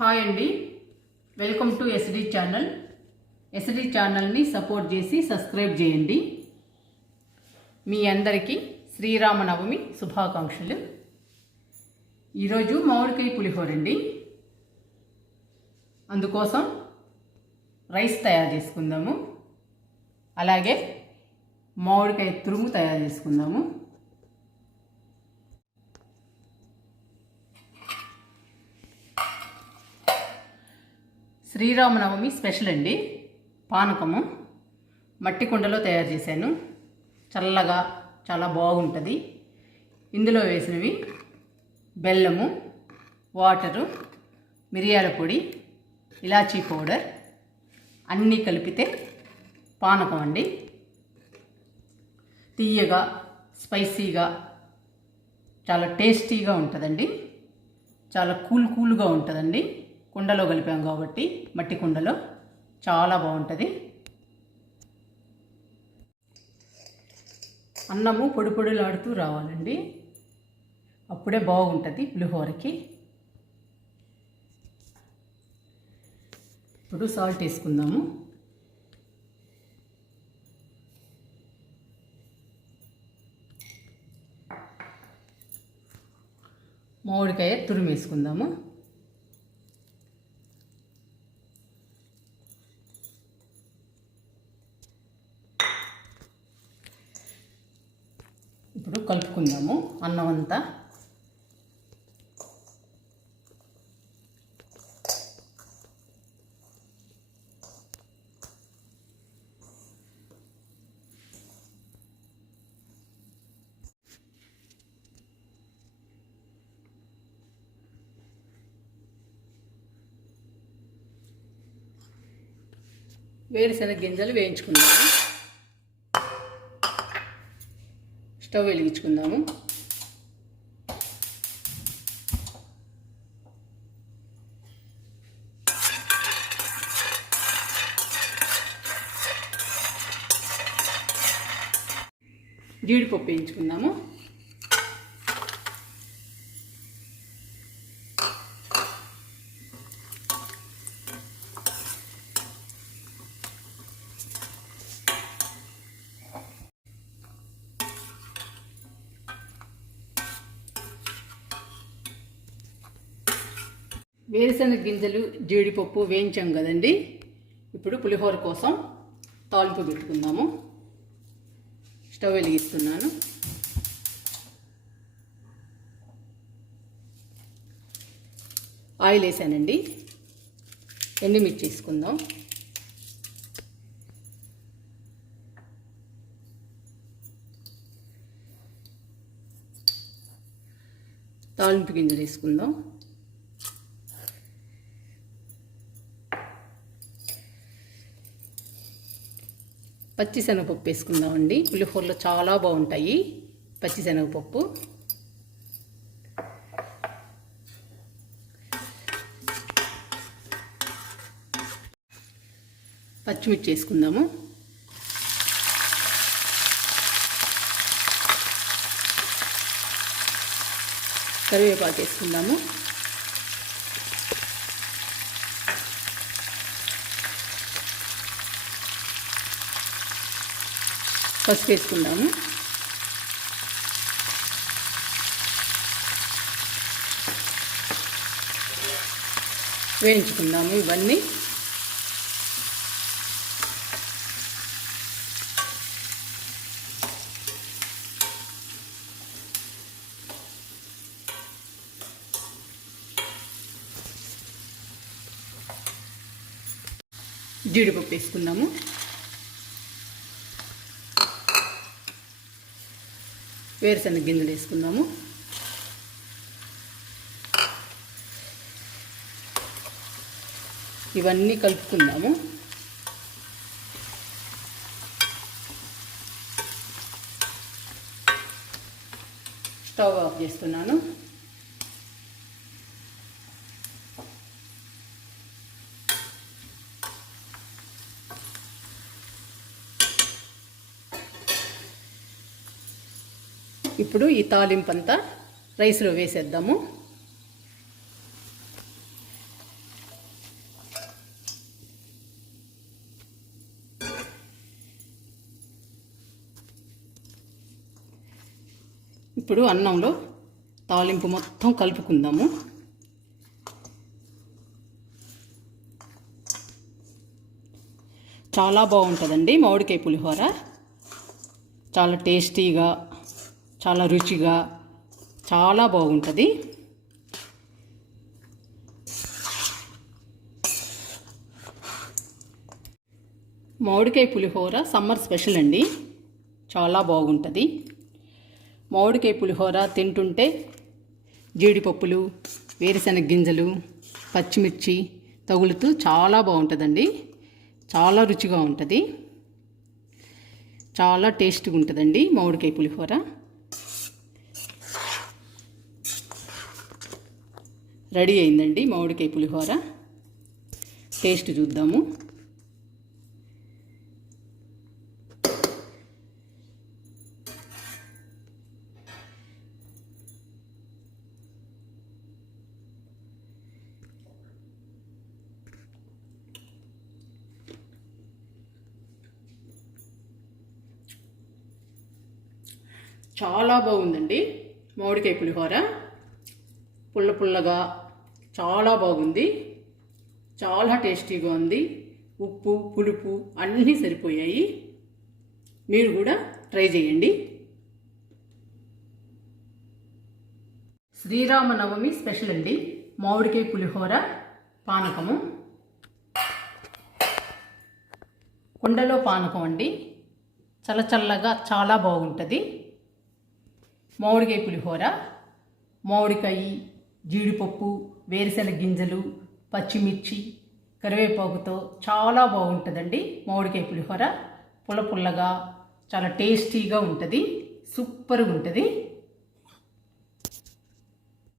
Hi అండి. Welcome to S D channel S D ఛానల్ని support చేసి సబ్స్క్రైబ్ చేయండి. మీ అందరికీ శ్రీరామనవమి శుభాకాంక్షలు. ఈరోజు మామిడికాయ పులిహోర అండి. అందుకోసం రైస్ తయారు చేసుకుందాము. అలాగే మామిడికాయ తురుము తయారు చేసుకుందాము. శ్రీరామనవమి స్పెషల్ అండి. పానకము. మట్టి కుండలో తయారు చేశాను. చల్లగా చాలా బాగుంటుంది. ఇందులో వేసినవి బెల్లము వాటరు మిరియాల పొడి ఇలాచీ పౌడర్ అన్నీ కలిపితే పానకం అండి. తీయగా స్పైసీగా చాలా టేస్టీగా ఉంటుందండి. చాలా కూల్ కూల్గా ఉంటుందండి. కుండలో కలిపాం కాబట్టి మట్టి కుండలో చాలా బాగుంటుంది. అన్నము పొడి పొడిలాడుతూ రావాలండి. అప్పుడే బాగుంటుంది పులిహోరకి. ఇప్పుడు సాల్ట్ వేసుకుందాము. మామిడికాయ తురిమి వేసుకుందాము ఇప్పుడు కలుపుకుందాము అన్నం అంతా. వేరుశనగ గింజలు వేయించుకున్నాము స్టవ్ వెలిగించుకుందాము. జీడిపప్పు వేయించుకుందాము. వేరుశనగ గింజలు జీడిపప్పు వేయించాం కదండి. ఇప్పుడు పులిహోర కోసం తాలింపు పెట్టుకుందాము. స్టవ్ వెలిగిస్తున్నాను. ఆయిల్ వేసానండి. ఎండుమిర్చి వేసుకుందాం. తాలింపు గింజలు వేసుకుందాం. పచ్చిశనగపప్పు వేసుకుందామండి. పులిహోరలో చాలా బాగుంటాయి. పచ్చిశనగపప్పు. పచ్చిమిర్చి వేసుకుందాము. కరివేపాకు వేసుకుందాము. పసుపు వేసుకుందాము. వేయించుకుందాము ఇవన్నీ. జీడిపప్పు వేసుకుందాము. వేరుశనగ గింజలు వేసుకుందాము. ఇవన్నీ కలుపుకుందాము. స్టవ్ ఆఫ్ చేస్తున్నాను. ఇప్పుడు ఈ తాలింపు అంతా రైస్లో వేసేద్దాము. ఇప్పుడు అన్నంలో తాలింపు మొత్తం కలుపుకుందాము. చాలా బాగుంటుందండి మామిడికాయ పులిహోర. చాలా టేస్టీగా చాలా రుచిగా చాలా బాగుంటుంది. మామిడికాయ పులిహోర సమ్మర్ స్పెషల్ అండి. చాలా బాగుంటుంది. మామిడికాయ పులిహోర తింటుంటే జీడిపప్పులు వేరుశనగ గింజలు పచ్చిమిర్చి తగులుతూ చాలా బాగుంటుందండి. చాలా రుచిగా ఉంటుంది. చాలా టేస్ట్గా ఉంటుందండి మామిడికాయ పులిహోర. రెడీ అయిందండి మామిడికాయ పులిహోర. టేస్ట్ చూద్దాము. చాలా బాగుందండి మామిడికాయ పులిహోర. పుల్ల పుల్లగా చాలా బాగుంది. చాలా టేస్టీగా ఉంది. ఉప్పు పులుపు అన్నీ సరిపోయాయి. మీరు కూడా ట్రై చేయండి. శ్రీరామనవమి స్పెషల్ అండి. మామిడికాయ పులిహోర పానకము. కుండలో పానకం అండి. చల్లచల్లగా చాలా బాగుంటుంది. మామిడికాయ పులిహోర మామిడికాయ జీడిపప్పు వేరుశెనగ గింజలు పచ్చిమిర్చి కరివేపాకుతో చాలా బాగుంటుందండి మామిడికాయ పులిహోర. పుల్ల పుల్లగా చాలా టేస్టీగా ఉంటుంది. సూపర్గా ఉంటుంది.